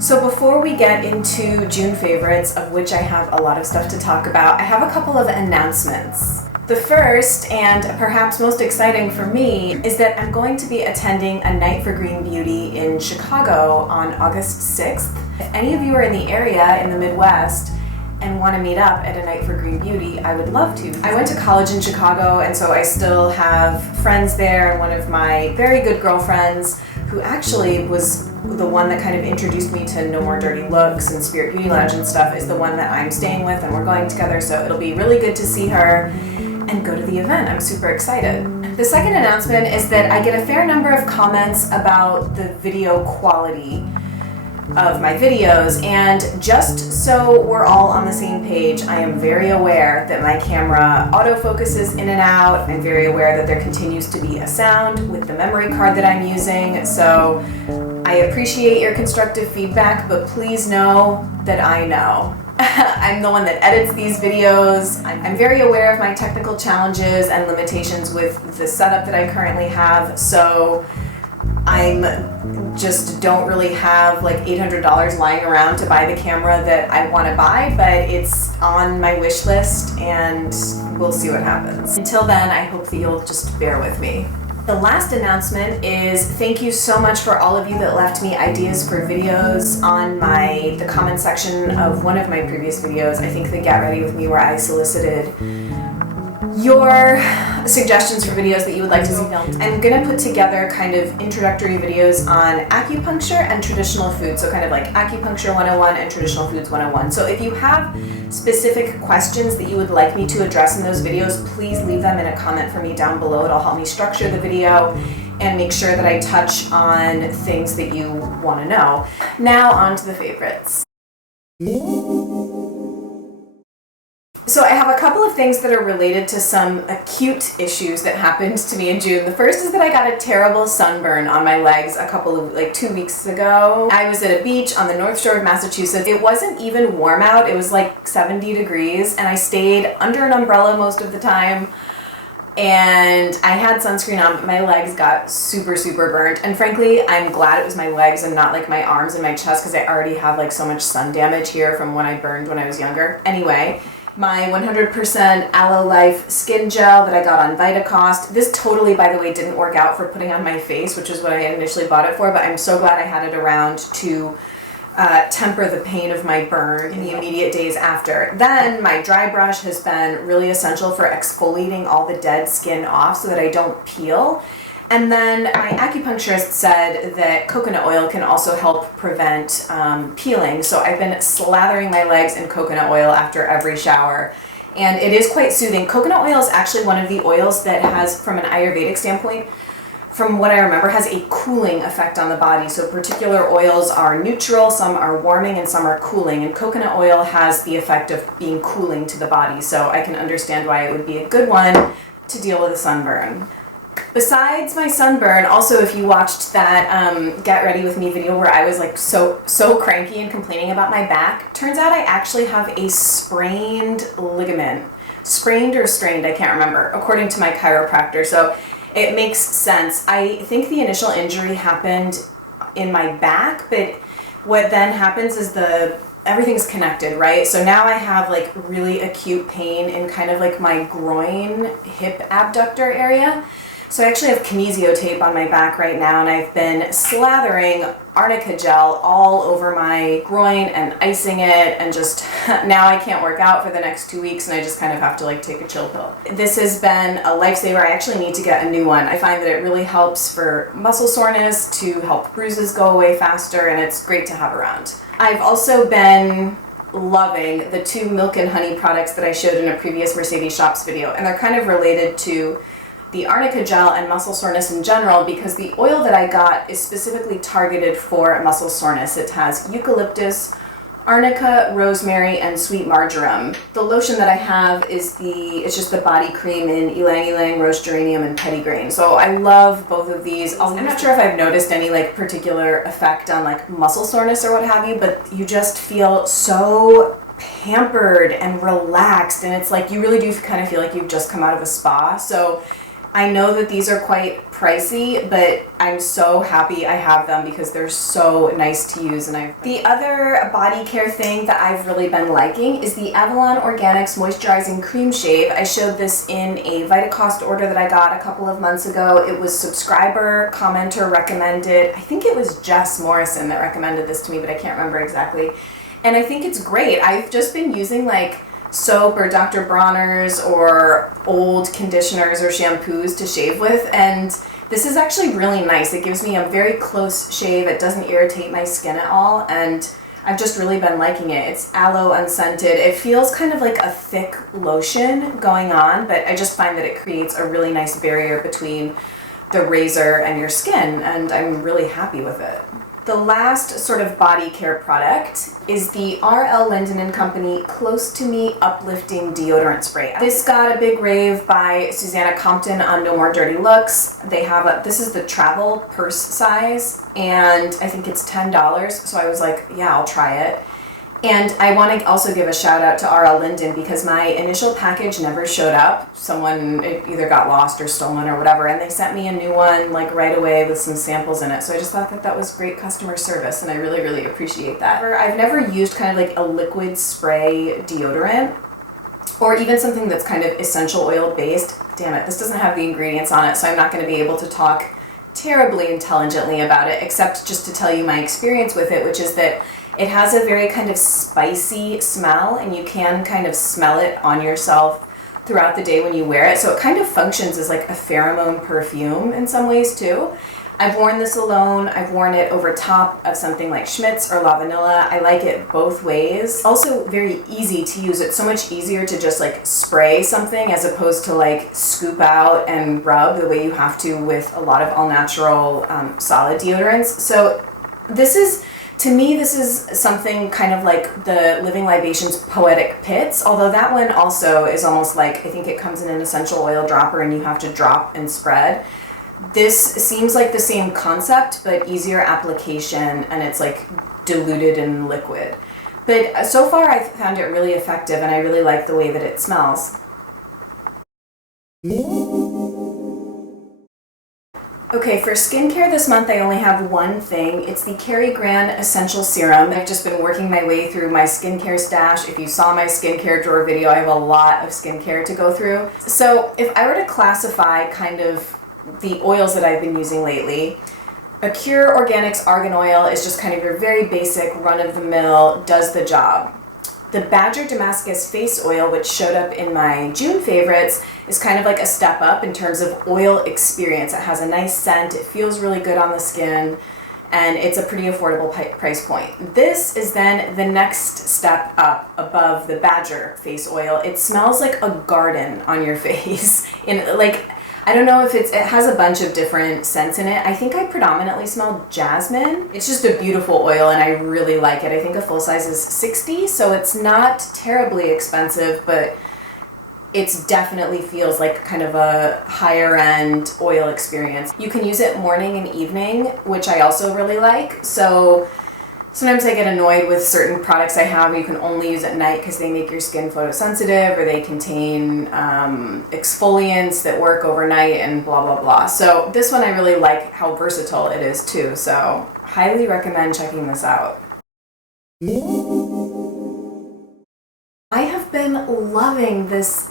So before we get into June favorites, of which I have a lot of stuff to talk about, I have a couple of announcements. The first, and perhaps most exciting for me, is that I'm going to be attending a Night for Green Beauty in Chicago on August 6th. If any of you are in the area in the Midwest and want to meet up at a Night for Green Beauty, I would love to. I went to college in Chicago, and so I still have friends there, and one of my very good girlfriends, who actually was the one that kind of introduced me to No More Dirty Looks and Spirit Beauty Lounge and stuff, is the one that I'm staying with, and we're going together, so it'll be really good to see her and go to the event. I'm super excited. The second announcement is that I get a fair number of comments about the video quality of my videos, and just so we're all on the same page, I am very aware that my camera autofocuses in and out. I'm very aware that there continues to be a sound with the memory card that I'm using, so I appreciate your constructive feedback, but please know that I know. I'm the one that edits these videos. I'm very aware of my technical challenges and limitations with the setup that I currently have, so I'm just don't really have like $800 lying around to buy the camera that I want to buy, but it's on my wish list and we'll see what happens. Until then, I hope that you'll just bear with me. The last announcement is thank you so much for all of you that left me ideas for videos on the comment section of one of my previous videos. I think the Get Ready With Me, where I solicited your suggestions for videos that you would like to see filmed. I'm gonna put together kind of introductory videos on acupuncture and traditional food, so kind of like acupuncture 101 and traditional foods 101. So if you have specific questions that you would like me to address in those videos, please leave them in a comment for me down below. It'll help me structure the video and make sure that I touch on things that you want to know. Now on to the favorites. So I have a couple of things that are related to some acute issues that happened to me in June. The first is that I got a terrible sunburn on my legs 2 weeks ago. I was at a beach on the North Shore of Massachusetts. It wasn't even warm out. It was like 70 degrees, and I stayed under an umbrella most of the time. And I had sunscreen on, but my legs got super, super burnt. And frankly, I'm glad it was my legs and not like my arms and my chest, because I already have like so much sun damage here from when I burned when I was younger. Anyway, my 100% Aloe Life skin gel that I got on Vitacost. This totally, by the way, didn't work out for putting on my face, which is what I initially bought it for, but I'm so glad I had it around to temper the pain of my burn in the immediate days after. Then my dry brush has been really essential for exfoliating all the dead skin off so that I don't peel. And then my acupuncturist said that coconut oil can also help prevent peeling. So I've been slathering my legs in coconut oil after every shower. And it is quite soothing. Coconut oil is actually one of the oils that has, from an Ayurvedic standpoint, from what I remember, has a cooling effect on the body. So particular oils are neutral, some are warming, and some are cooling. And coconut oil has the effect of being cooling to the body. So I can understand why it would be a good one to deal with a sunburn. Besides my sunburn, also if you watched that Get Ready With Me video where I was like so cranky and complaining about my back, turns out I actually have a sprained ligament. Sprained or strained, I can't remember, according to my chiropractor. So it makes sense. I think the initial injury happened in my back, but what then happens is everything's connected, right? So now I have like really acute pain in kind of like my groin, hip abductor area. So I actually have kinesio tape on my back right now, and I've been slathering Arnica Gel all over my groin and icing it, and just now I can't work out for the next 2 weeks, and I just kind of have to like take a chill pill. This has been a lifesaver. I actually need to get a new one. I find that it really helps for muscle soreness, to help bruises go away faster, and it's great to have around. I've also been loving the 2 Milk+Honey products that I showed in a previous Mercedes Shops video, and they're kind of related to the Arnica Gel and muscle soreness in general, because the oil that I got is specifically targeted for muscle soreness. It has Eucalyptus, Arnica, Rosemary, and sweet Marjoram. The lotion that I have is it's just the body cream in Ylang, Rose Geranium, and Petitgrain. So I love both of these. I'm not sure if I've noticed any like particular effect on like muscle soreness or what have you, but you just feel so pampered and relaxed, and it's like you really do kind of feel like you've just come out of a spa. So I know that these are quite pricey, but I'm so happy I have them because they're so nice to use. And the other body care thing that I've really been liking is the Avalon Organics Moisturizing Cream Shave. I showed this in a Vitacost order that I got a couple of months ago. It was subscriber, commenter recommended. I think it was Jess Morrison that recommended this to me, but I can't remember exactly. And I think it's great. I've just been using like soap or Dr. Bronner's or old conditioners or shampoos to shave with, and this is actually really nice. It gives me a very close shave. It doesn't irritate my skin at all, and I've just really been liking it. It's aloe unscented. It feels kind of like a thick lotion going on, but I just find that it creates a really nice barrier between the razor and your skin, and I'm really happy with it. The last sort of body care product is the R.L. Linden & Company Close to Me Uplifting Deodorant Spray. This got a big rave by Susanna Compton on No More Dirty Looks. They have this is the travel purse size, and I think it's $10, so I was like, yeah, I'll try it. And I want to also give a shout out to R.L. Linden because my initial package never showed up. It either got lost or stolen or whatever, and they sent me a new one like right away with some samples in it. So I just thought that that was great customer service, and I really, really appreciate that. I've never used kind of like a liquid spray deodorant or even something that's kind of essential oil based. Damn it, this doesn't have the ingredients on it, so I'm not going to be able to talk terribly intelligently about it, except just to tell you my experience with it, which is that it has a very kind of spicy smell, and you can kind of smell it on yourself throughout the day when you wear it. So it kind of functions as like a pheromone perfume in some ways too. I've worn this alone. I've worn it over top of something like Schmidt's or La Vanilla. I like it both ways. Also very easy to use. It's so much easier to just like spray something as opposed to like scoop out and rub the way you have to with a lot of all natural solid deodorants. So to me, this is something kind of like the Living Libations Poetic Pits, although that one also is almost like, I think it comes in an essential oil dropper and you have to drop and spread. This seems like the same concept, but easier application, and it's like diluted in liquid. But so far I've found it really effective, and I really like the way that it smells. Okay, for skincare this month, I only have one thing. It's the Petitgrain Essential Serum. I've just been working my way through my skincare stash. If you saw my skincare drawer video, I have a lot of skincare to go through. So if I were to classify kind of the oils that I've been using lately, Acure Organics Argan Oil is just kind of your very basic, run-of-the-mill, does the job. The Badger Damascus Face Oil, which showed up in my June favorites, is kind of like a step up in terms of oil experience. It has a nice scent, it feels really good on the skin, and it's a pretty affordable price point. This is then the next step up above the Badger Face Oil. It smells like a garden on your face. I don't know if it has a bunch of different scents in it. I think I predominantly smell jasmine. It's just a beautiful oil, and I really like it. I think a full size is $60, so it's not terribly expensive, but it definitely feels like kind of a higher end oil experience. You can use it morning and evening, which I also really like. So sometimes I get annoyed with certain products I have where you can only use at night because they make your skin photosensitive or they contain exfoliants that work overnight and blah, blah, blah. So this one I really like how versatile it is too. So highly recommend checking this out. I have been loving this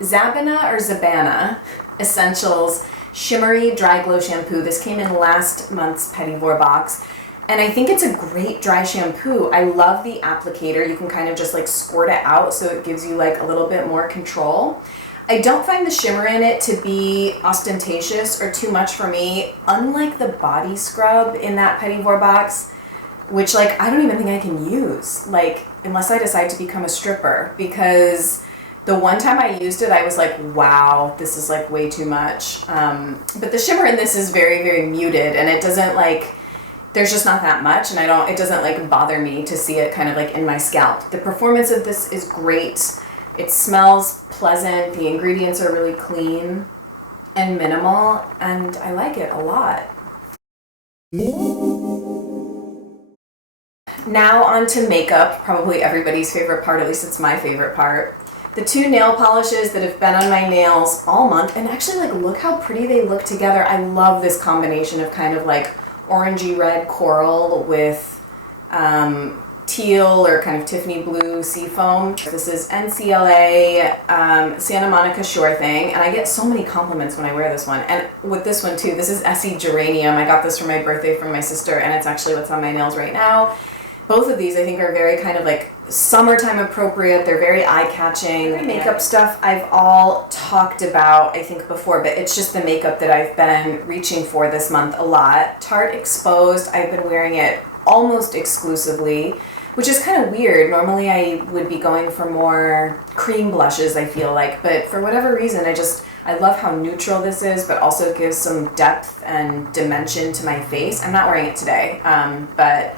Zabana Essentials Shimmery Dry Glow Shampoo. This came in last month's Petitgrain box. And I think it's a great dry shampoo. I love the applicator. You can kind of just like squirt it out so it gives you like a little bit more control. I don't find the shimmer in it to be ostentatious or too much for me, unlike the body scrub in that Petitgrain box, which like I don't even think I can use, like unless I decide to become a stripper, because the one time I used it, I was like, wow, this is like way too much. But the shimmer in this is very, very muted, and it doesn't like, there's just not that much, and it doesn't like bother me to see it kind of like in my scalp. The performance of this is great. It smells pleasant. The ingredients are really clean and minimal, and I like it a lot. Now on to makeup, probably everybody's favorite part, at least it's my favorite part. The two nail polishes that have been on my nails all month, and actually like look how pretty they look together. I love this combination of kind of like orangey red coral with teal or kind of Tiffany blue seafoam. This is NCLA Santa Monica Shore Thing, and I get so many compliments when I wear this one. And with this one too, this is Essie Geranium. I got this for my birthday from my sister, and it's actually what's on my nails right now. Both of these I think are very kind of like summertime appropriate. They're very eye-catching. Makeup stuff I've all talked about I think before, but it's just the makeup that I've been reaching for this month a lot. Tarte Exposed, I've been wearing it almost exclusively, which is kind of weird. Normally I would be going for more cream blushes, I feel like, but for whatever reason I love how neutral this is, but also gives some depth and dimension to my face. I'm not wearing it today, but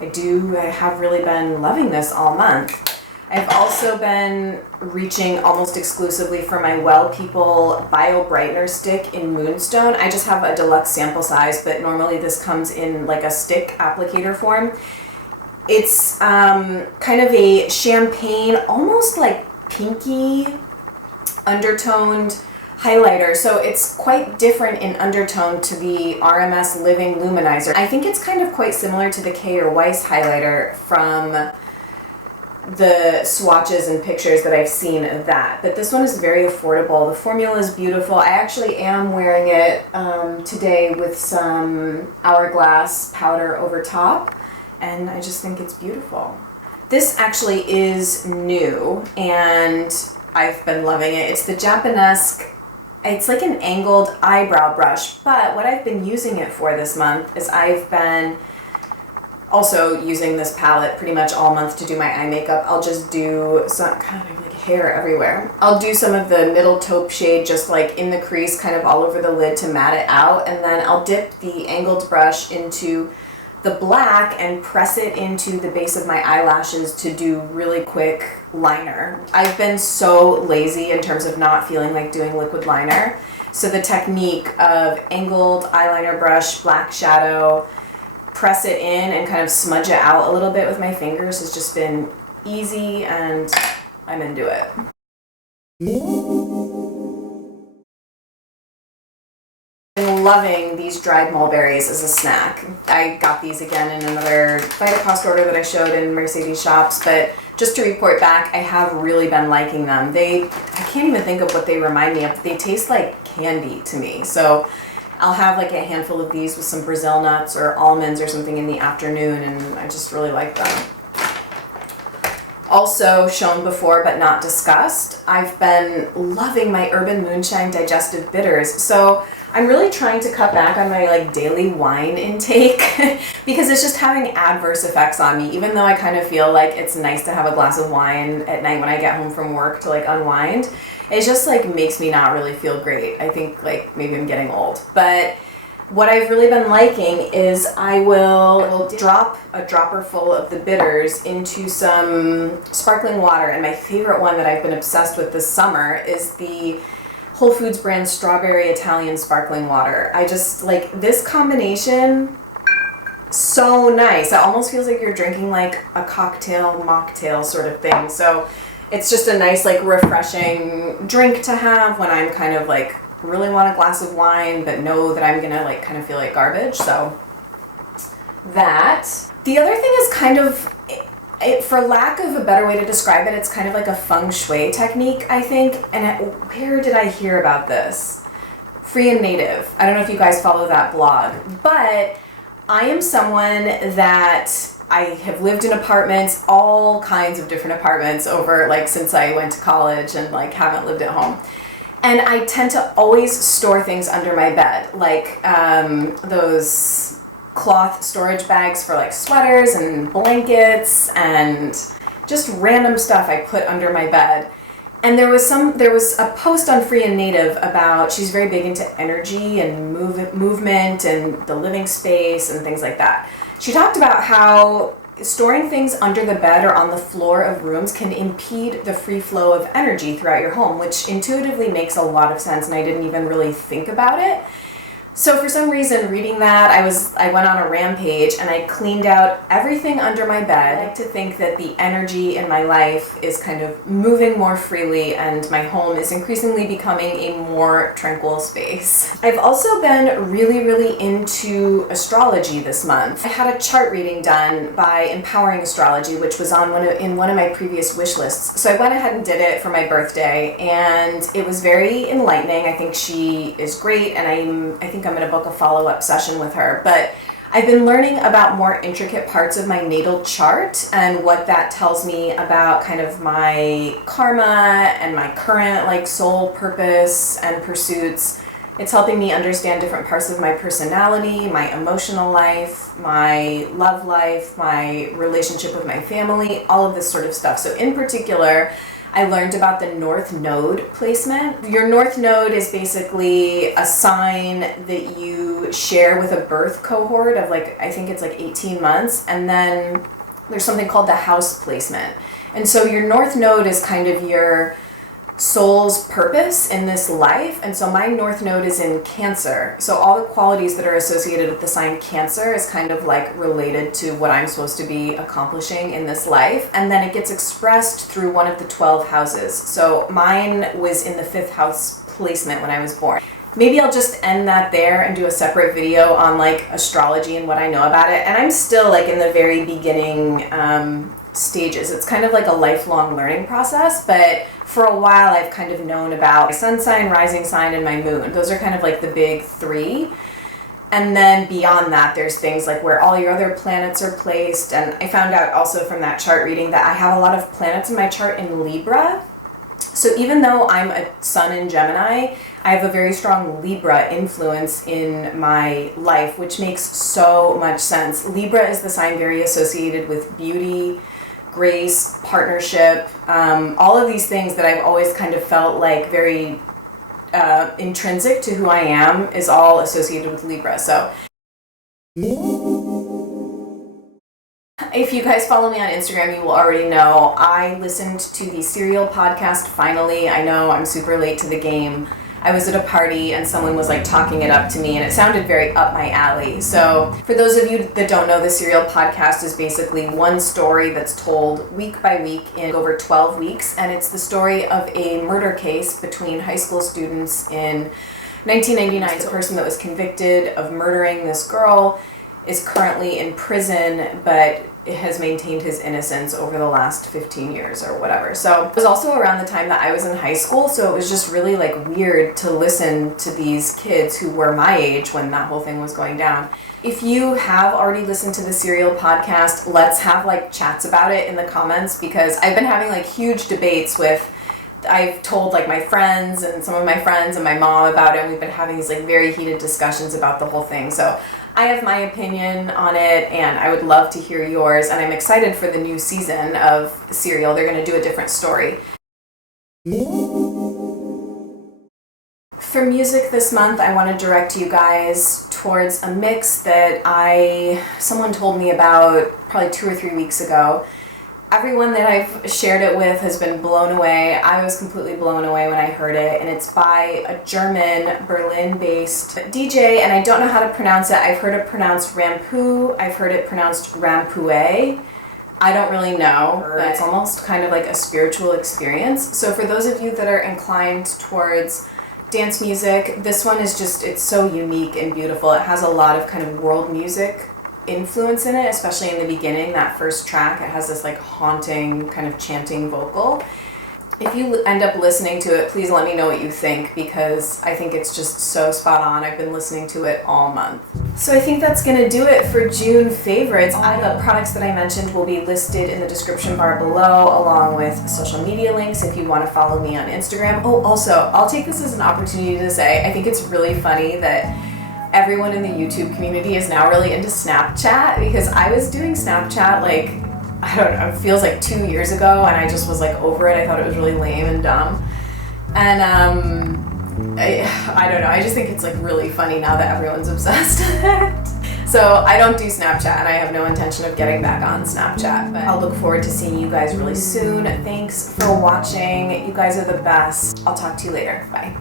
I have really been loving this all month. I've also been reaching almost exclusively for my Well People Bio Brightener Stick in Moonstone. I just have a deluxe sample size, but normally this comes in like a stick applicator form. It's kind of a champagne, almost like pinky undertoned highlighter, so it's quite different in undertone to the RMS Living Luminizer. I think it's kind of quite similar to the Kay or Weiss highlighter from the swatches and pictures that I've seen of that, but this one is very affordable. The formula is beautiful. I actually am wearing it today with some Hourglass powder over top, and I just think it's beautiful. This actually is new, and I've been loving it. It's the Japanesque. It's like an angled eyebrow brush, but what I've been using it for this month is I've been also using this palette pretty much all month to do my eye makeup. I'll just do some kind of like hair everywhere. I'll do some of the middle taupe shade just like in the crease, kind of all over the lid to matte it out, and then I'll dip the angled brush into the black and press it into the base of my eyelashes to do really quick liner. I've been so lazy in terms of not feeling like doing liquid liner, so the technique of angled eyeliner brush, black shadow, press it in and kind of smudge it out a little bit with my fingers has just been easy, and I'm into it. I'm loving these dried mulberries as a snack. I got these again in another Vitacost order that I showed in Mercedes shops, but just to report back, I have really been liking them. I can't even think of what they remind me of. They taste like candy to me. So I'll have like a handful of these with some Brazil nuts or almonds or something in the afternoon, and I just really like them. Also shown before but not discussed, I've been loving my Urban Moonshine Digestive Bitters. So I'm really trying to cut back on my like daily wine intake because it's just having adverse effects on me, even though I kind of feel like it's nice to have a glass of wine at night when I get home from work to like unwind. It just like makes me not really feel great. I think like maybe I'm getting old. But what I've really been liking is I will drop a dropper full of the bitters into some sparkling water, and my favorite one that I've been obsessed with this summer is the Whole Foods brand Strawberry Italian Sparkling Water. I just like this combination, so nice. It almost feels like you're drinking like a cocktail, mocktail sort of thing. So it's just a nice like refreshing drink to have when I'm kind of like really want a glass of wine but know that I'm gonna like kind of feel like garbage. So that. The other thing is kind of, for lack of a better way to describe it, it's kind of like a feng shui technique, I think. And where did I hear about this? Free and Native. I don't know if you guys follow that blog, but I am someone that I have lived in apartments, all kinds of different apartments over like since I went to college, and like haven't lived at home. And I tend to always store things under my bed, like those cloth storage bags for like sweaters and blankets and just random stuff I put under my bed. And there was a post on Free and Native about, she's very big into energy and movement and the living space and things like that. She talked about how storing things under the bed or on the floor of rooms can impede the free flow of energy throughout your home, which intuitively makes a lot of sense, and I didn't even really think about it. So for some reason, reading that, I went on a rampage and I cleaned out everything under my bed. I like to think that the energy in my life is kind of moving more freely and my home is increasingly becoming a more tranquil space. I've also been really into astrology this month. I had a chart reading done by Empowering Astrology, which was on one of my previous wish lists. So I went ahead and did it for my birthday and it was very enlightening. I think she is great and I think I'm going to book a follow-up session with her, but I've been learning about more intricate parts of my natal chart and what that tells me about kind of my karma and my current like soul purpose and pursuits. It's helping me understand different parts of my personality, my emotional life, my love life, my relationship with my family, all of this sort of stuff. So in particular, I learned about the North Node placement. Your North Node is basically a sign that you share with a birth cohort of like, I think it's like 18 months. And then there's something called the house placement. And so your North Node is kind of your soul's purpose in this life. And so my North Node is in Cancer. So all the qualities that are associated with the sign Cancer is kind of like related to what I'm supposed to be accomplishing in this life. And then it gets expressed through one of the 12 houses. So mine was in the 5th house placement when I was born. Maybe I'll just end that there and do a separate video on like astrology and what I know about it. And I'm still like in the very beginning stages. It's kind of like a lifelong learning process, but for a while I've kind of known about my sun sign, rising sign, and my moon. Those are kind of like the big 3. And then beyond that, there's things like where all your other planets are placed. And I found out also from that chart reading that I have a lot of planets in my chart in Libra. So even though I'm a sun in Gemini, I have a very strong Libra influence in my life, which makes so much sense. Libra is the sign very associated with beauty, grace, partnership, all of these things that I've always kind of felt like very intrinsic to who I am is all associated with Libra. So if you guys follow me on Instagram, you will already know I listened to the Serial podcast finally. I know I'm super late to the game. I was at a party and someone was like talking it up to me and it sounded very up my alley. So for those of you that don't know, the Serial podcast is basically one story that's told week by week in over 12 weeks. And it's the story of a murder case between high school students in 1999. The person that was convicted of murdering this girl is currently in prison, but has maintained his innocence over the last 15 years or whatever. So it was also around the time that I was in high school, so it was just really like weird to listen to these kids who were my age when that whole thing was going down. If you have already listened to the Serial podcast, let's have like chats about it in the comments, because I've been having like huge debates with, I've told like my friends and some of my friends and my mom about it, and we've been having these like very heated discussions about the whole thing. So I have my opinion on it and I would love to hear yours, and I'm excited for the new season of Serial. They're going to do a different story. For music this month, I want to direct you guys towards a mix that someone told me about probably 2 or 3 weeks ago. Everyone that I've shared it with has been blown away. I was completely blown away when I heard it, and it's by a German, Berlin-based DJ, and I don't know how to pronounce it. I've heard it pronounced Rampoo. I've heard it pronounced Rampoué. I don't really know, but it's almost kind of like a spiritual experience. So for those of you that are inclined towards dance music, this one is just, it's so unique and beautiful. It has a lot of kind of world music influence in it, especially in the beginning. That first track, it has this like haunting kind of chanting vocal. If you end up listening to it, please let me know what you think, because I think it's just so spot on. I've been listening to it all month. So I think that's gonna do it for June favorites. All the products that I mentioned will be listed in the description bar below, along with social media links if you want to follow me on Instagram. Oh, also, I'll take this as an opportunity to say, I think it's really funny that everyone in the YouTube community is now really into Snapchat, because I was doing Snapchat like, I don't know, it feels like 2 years ago, and I just was like over it. I thought it was really lame and dumb. And I don't know, I just think it's like really funny now that everyone's obsessed with it. So I don't do Snapchat, and I have no intention of getting back on Snapchat, but I'll look forward to seeing you guys really soon. Thanks for watching. You guys are the best. I'll talk to you later. Bye.